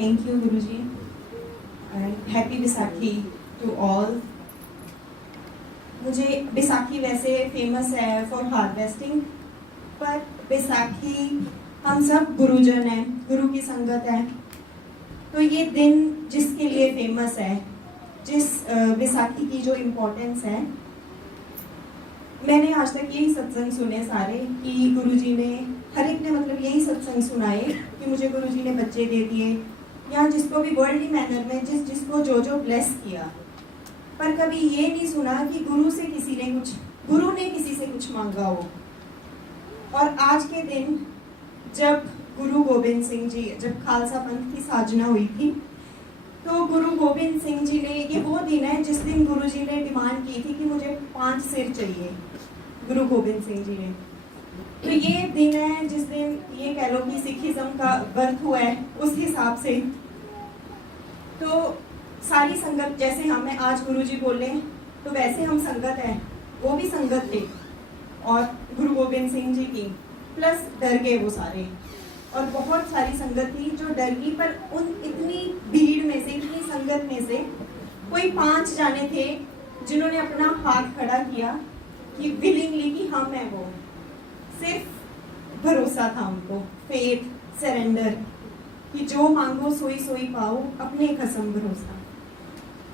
Thank you, Guruji, and happy Baisakhi to all. मुझे बैसाखी वैसे famous है फॉर हार्वेस्टिंग, पर बैसाखी हम सब गुरुजन हैं, गुरु की संगत है, तो ये दिन जिसके लिए फेमस है, जिस बैसाखी की जो इम्पोर्टेंस है, मैंने आज तक यही सत्संग सुने सारे कि गुरुजी ने हर एक ने मतलब यही सत्संग सुनाए कि मुझे गुरुजी ने बच्चे दे दिए, या जिसको भी वर्ल्डली मैनर में जिसको जो ब्लेस किया, पर कभी ये नहीं सुना कि गुरु ने किसी से कुछ मांगा हो। और आज के दिन जब गुरु गोबिंद सिंह जी, जब खालसा पंथ की साजना हुई थी, तो गुरु गोबिंद सिंह जी ने, ये वो दिन है जिस दिन गुरु जी ने डिमांड की थी कि मुझे 5 सिर चाहिए, गुरु गोबिंद सिंह जी ने। तो ये दिन है जिस दिन ये कह लो कि सिखिज्म का बर्थ हुआ है, उस हिसाब से तो सारी संगत, जैसे हमें आज गुरुजी बोले तो वैसे हम संगत है, वो भी संगत थे और गुरु गोबिंद सिंह जी की, प्लस डर गए वो सारे, और बहुत सारी संगत थी जो डर गई। पर उन इतनी भीड़ में से, इतनी संगत में से कोई 5 जाने थे जिन्होंने अपना हाथ खड़ा किया कि विलिंगली कि हम हैं वो, सिर्फ भरोसा था उनको, फेथ, सरेंडर, कि जो मांगो सोई सोई पाओ, अपने कसम भरोसा।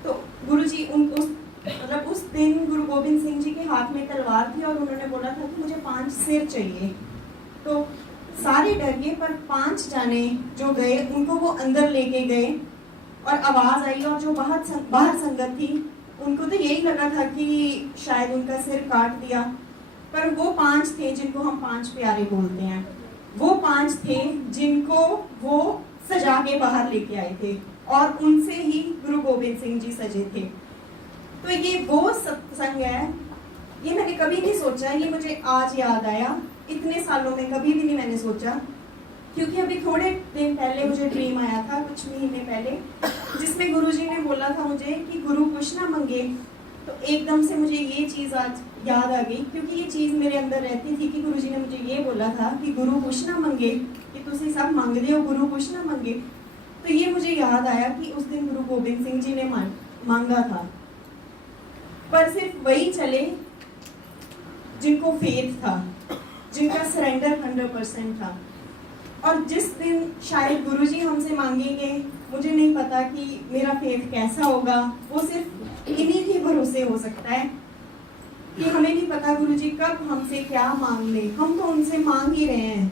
तो गुरुजी उनको मतलब उस दिन गुरु गोबिंद सिंह जी के हाथ में तलवार थी और उन्होंने बोला था कि मुझे 5 सिर चाहिए। तो सारे डर गए, पर 5 जाने जो गए उनको वो अंदर लेके गए और आवाज आई, और जो बाहर संगत थी उनको तो यही लगा था कि शायद उनका सिर काट दिया, पर वो 5 थे जिनको हम 5 प्यारे बोलते हैं, वो 5 थे जिनको वो सजा के बाहर लेके आए थे, और उनसे ही गुरु गोबिंद सिंह जी सजे थे। तो ये वो सत्संग है, ये मैंने कभी नहीं सोचा, ये मुझे आज याद आया, इतने सालों में कभी भी नहीं मैंने सोचा, क्योंकि अभी थोड़े दिन पहले मुझे ड्रीम आया था, कुछ महीने पहले, जिसमें गुरुजी ने बोला था मुझे कि गुरु कुछ ना मांगे। तो एकदम से मुझे ये चीज़ आज याद आ गई, क्योंकि ये चीज़ मेरे अंदर रहती थी कि गुरुजी ने मुझे ये बोला था कि गुरु कुछ ना मांगे, कि तुसी सब मांगदे हो, गुरु कुछ ना मांगे। तो ये मुझे याद आया कि उस दिन गुरु गोबिंद सिंह जी ने मांगा था, पर सिर्फ वही चले जिनको फेथ था, जिनका सरेंडर 100% था। और जिस दिन शायद गुरुजी हमसे मांगेंगे, मुझे नहीं पता कि मेरा फेथ कैसा होगा, वो सिर्फ इन्हीं के भरोसे हो सकता है, कि हमें नहीं पता गुरुजी कब हमसे क्या मांग ले, हम तो उनसे मांग ही रहे हैं,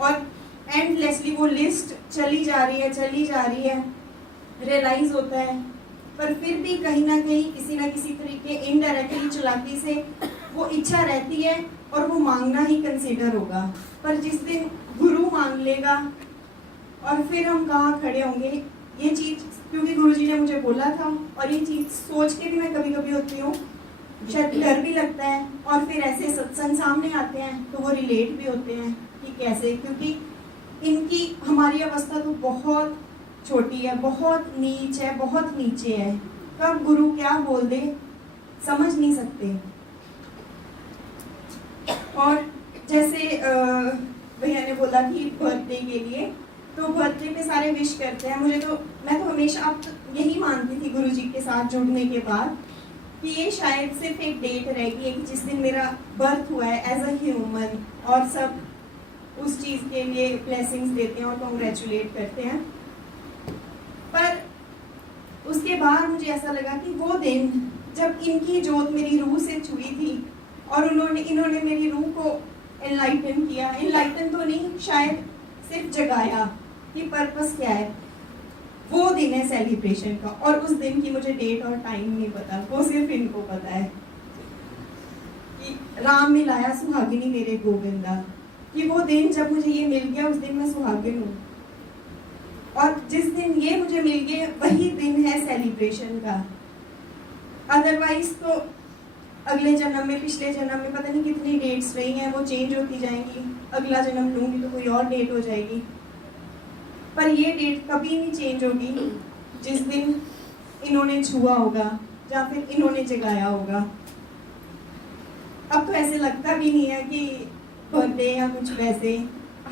और एंडलेसली वो लिस्ट चली जा रही है, रियलाइज होता है, पर फिर भी कहीं ना कहीं किसी ना किसी तरीके इनडायरेक्टली चालाकी से वो इच्छा रहती है और वो मांगना ही कंसीडर होगा। पर जिस दिन गुरु मांग लेगा और फिर हम कहाँ खड़े होंगे, ये चीज़ क्योंकि गुरुजी ने मुझे बोला था, और ये चीज़ सोच के भी मैं कभी कभी होती हूँ, शायद डर भी लगता है, और फिर ऐसे सत्संग सामने आते हैं तो वो रिलेट भी होते हैं कि कैसे, क्योंकि इनकी हमारी अवस्था तो बहुत छोटी है, बहुत नीच है, बहुत नीचे है, कब गुरु क्या बोल दे समझ नहीं सकते। और जैसे भैया ने बोला कि बर्थडे के लिए, तो बर्थडे पे सारे विश करते हैं, मैं तो हमेशा अब यही मानती थी गुरुजी के साथ जुड़ने के बाद कि ये शायद सिर्फ एक डेट रहेगी कि जिस दिन मेरा बर्थ हुआ है एज अ ह्यूमन, और सब उस चीज़ के लिए ब्लेसिंग्स देते हैं और कॉन्ग्रेचुलेट करते हैं। पर उसके बाद मुझे ऐसा लगा कि वो दिन जब इनकी जोत मेरी रूह से छुई थी और इन्होंने मेरी रूह को एनलाइटन किया, एनलाइटन तो नहीं, शायद सिर्फ जगाया कि पर्पस क्या है, वो दिन है सेलिब्रेशन का। और उस दिन की मुझे डेट और टाइम नहीं पता, वो सिर्फ इनको पता है कि राम मिलाया सुहागिनी मेरे गोविंदा, कि वो दिन जब मुझे ये मिल गया उस दिन मैं सुहागिन हूँ, और जिस दिन ये मुझे मिल गया वही दिन है सेलिब्रेशन का। अदरवाइज तो अगले जन्म में, पिछले जन्म में पता नहीं कितनी डेट्स रही हैं, वो चेंज होती जाएंगी, अगला जन्म लूँगी तो कोई और डेट हो जाएगी, पर ये डेट कभी नहीं चेंज होगी जिस दिन इन्होंने छुआ होगा या फिर इन्होंने जगाया होगा। अब तो ऐसे लगता भी नहीं है कि बर्थडे या कुछ वैसे,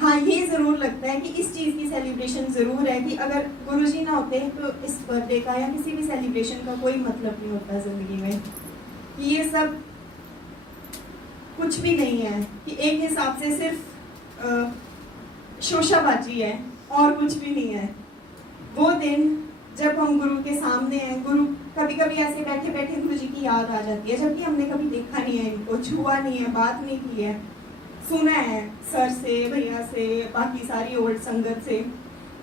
हाँ, ये ज़रूर लगता है कि इस चीज़ की सेलिब्रेशन ज़रूर है कि अगर गुरुजी ना होते तो इस बर्थडे का या किसी भी सेलिब्रेशन का कोई मतलब नहीं होता ज़िंदगी में। कि ये सब कुछ भी नहीं है, कि एक हिसाब से सिर्फ शोशाबाजी है और कुछ भी नहीं है। वो दिन जब हम गुरु के सामने हैं, गुरु कभी कभी ऐसे बैठे बैठे गुरु जी की याद आ जाती है, जबकि हमने कभी देखा नहीं है इनको, छुआ नहीं है, बात नहीं की है, सुना है सर से, भैया से, बाकी सारी ओल्ड संगत से।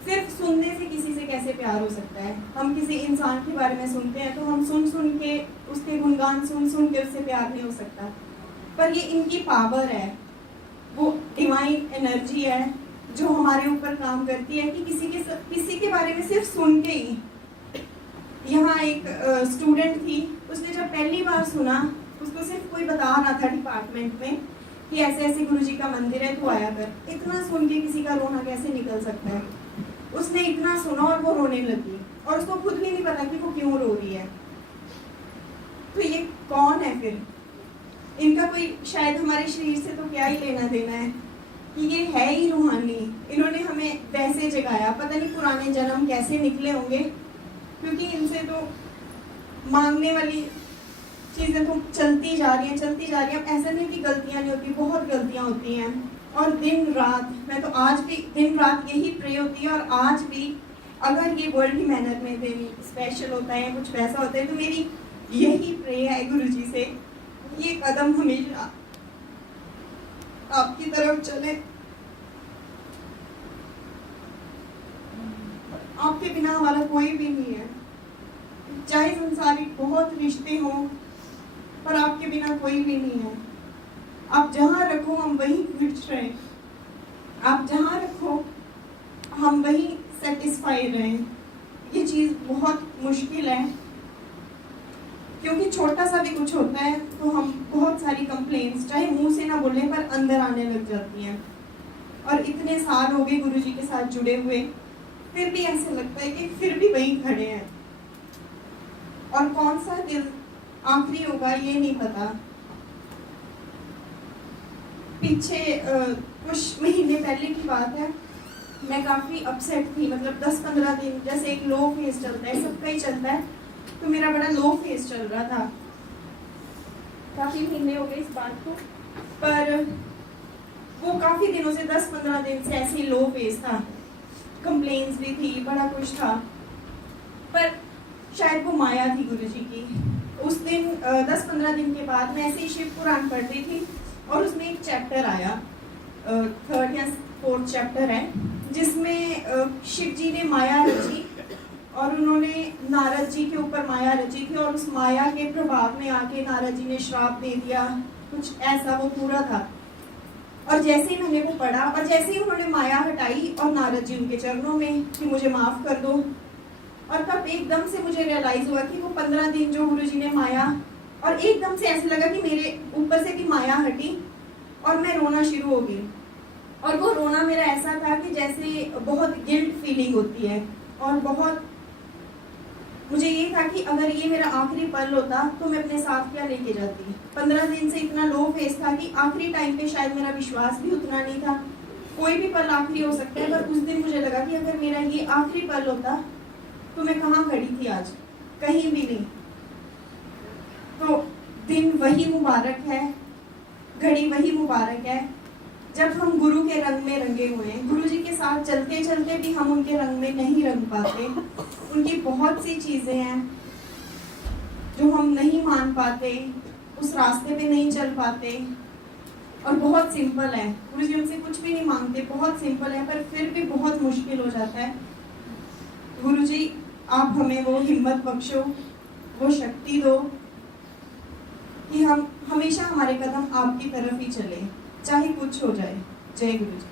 सिर्फ सुनने से किसी से कैसे प्यार हो सकता है? हम किसी इंसान के बारे में सुनते हैं तो हम सुन सुन के उसके गुणगान सुन सुन के उससे प्यार नहीं हो सकता। पर ये इनकी पावर है, वो डिवाइन एनर्जी है जो हमारे ऊपर काम करती है कि किसी के बारे में सिर्फ सुन के ही। यहाँ एक स्टूडेंट थी, उसने जब पहली बार सुना, उसको सिर्फ कोई बता रहा था डिपार्टमेंट में कि ऐसे ऐसे गुरुजी का मंदिर है, तो आया कर। इतना सुन के किसी का रोना कैसे निकल सकता है? उसने इतना सुना और वो रोने लगी, और उसको खुद भी नहीं पता कि वो क्यों रो रही है। तो ये कौन है फिर? इनका कोई शायद हमारे शरीर से तो क्या ही लेना देना है, कि ये है ही रूहानी। इन्होंने हमें वैसे जगाया, पता नहीं पुराने जन्म कैसे निकले होंगे, क्योंकि इनसे तो मांगने वाली चीज़ें तो चलती जा रही हैं। ऐसा नहीं कि गलतियां नहीं होती, बहुत गलतियां होती हैं। और दिन रात, मैं तो आज भी दिन रात यही प्रे होती है। और आज भी अगर ये वर्ल्ड मैनर में दिन स्पेशल होता है, कुछ वैसा होता है, तो मेरी यही प्रे है गुरुजी से, ये कदम हमेशा आपकी तरफ चले। आपके बिना हमारा कोई भी नहीं है, चाहे संसारिक बहुत रिश्ते हों, पर आपके बिना कोई भी नहीं है। आप जहाँ रखो हम वहीं खुश रहें, आप जहाँ रखो हम वहीं सेटिस्फाइड रहें। ये चीज़ बहुत मुश्किल है, क्योंकि छोटा सा भी कुछ होता है तो हम बहुत सारी कंप्लेंट्स, चाहे मुंह से ना बोलें, पर अंदर आने लग जाती हैं। और इतने साल हो गए गुरुजी के साथ जुड़े हुए, फिर भी ऐसे लगता है कि फिर भी वहीं खड़े हैं। और कौन सा दिन आखिरी होगा ये नहीं पता। पीछे कुछ महीने पहले की बात है, मैं काफ़ी अपसेट थी। मतलब 10-15 दिन, जैसे एक लो फेज चलता है, सबका ही चलता है, तो मेरा बड़ा लो फेज चल रहा था। काफ़ी महीने हो गए इस बात को, पर वो काफ़ी दिनों से 10-15 दिन से ऐसे ही लो फेज था। कंप्लेंट्स भी थी, बड़ा कुछ था, पर शायद वो माया थी गुरुजी की। उस दिन 10-15 दिन के बाद मैं ऐसे ही शिव पुराण पढ़ रही थी, और उसमें एक चैप्टर आया, 3rd या 4th चैप्टर है, जिसमें शिव जी ने माया रची और उन्होंने नारद जी के ऊपर माया रची थी, और उस माया के प्रभाव में आके नारद जी ने श्राप दे दिया, कुछ ऐसा वो पूरा था। और जैसे ही मैंने वो पढ़ा, और जैसे ही उन्होंने माया हटाई और नारद जी उनके चरणों में कि मुझे माफ़ कर दो, और तब एकदम से मुझे रियलाइज़ हुआ कि वो 15 दिन जो गुरुजी ने माया, और एकदम से ऐसे लगा कि मेरे ऊपर से भी माया हटी और मैं रोना शुरू हो गई। और वो रोना मेरा ऐसा था कि जैसे बहुत गिल्ट फीलिंग होती है, और बहुत मुझे ये था कि अगर ये मेरा आखिरी पल होता तो मैं अपने साथ क्या लेके जाती। 15 दिन से इतना लो फेस था कि आखिरी टाइम पे शायद मेरा विश्वास भी उतना नहीं था। कोई भी पल आखिरी हो सकता है, पर उस दिन मुझे लगा कि अगर मेरा ये आखिरी पल होता तो मैं कहाँ खड़ी थी आज? कहीं भी नहीं। तो दिन वही मुबारक है, घड़ी वही मुबारक है जब हम गुरु के रंग में रंगे हुए हैं। गुरु जी के साथ चलते चलते भी हम उनके रंग में नहीं रंग पाते। उनकी बहुत सी चीज़ें हैं जो हम नहीं मान पाते, उस रास्ते पे नहीं चल पाते, और बहुत सिंपल है। गुरु जी हमसे कुछ भी नहीं मांगते, बहुत सिंपल है, पर फिर भी बहुत मुश्किल हो जाता है। गुरु जी आप हमें वो हिम्मत बख्शो, वो शक्ति दो कि हम हमेशा हमारे कदम आपकी तरफ ही चले, चाहे कुछ हो जाए। जय गुरु जी।